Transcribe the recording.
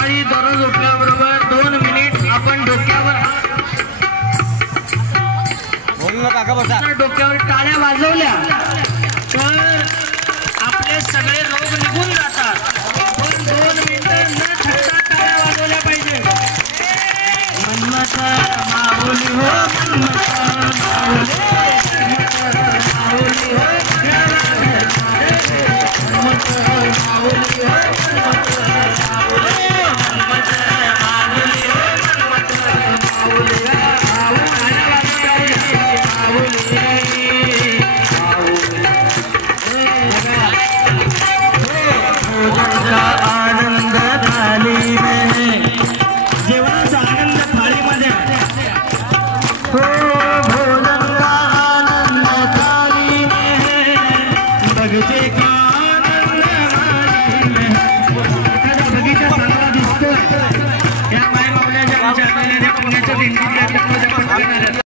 सकाळी दररोज उठल्याबरोबर 2 मिनिट आपण डोक्यावर टाळ्या वाजवल्या तर आपले सगळे रोग निघून जातात। पण 2 मिनिटं न थकता टाळ्या वाजवल्या पाहिजे। मन्मथ माऊली हो, मन्मथ माऊली हो, आनंद थाली में जेवणाचा आनंद थाळीमध्ये हो, भोजन का आनंद थाली में बगीचे का आनंद थाली में। एखादा बगीचा चांगला दिसतोय या माय मावल्याच्या विचारलेल्या पुण्याच्या दिंडीतल्या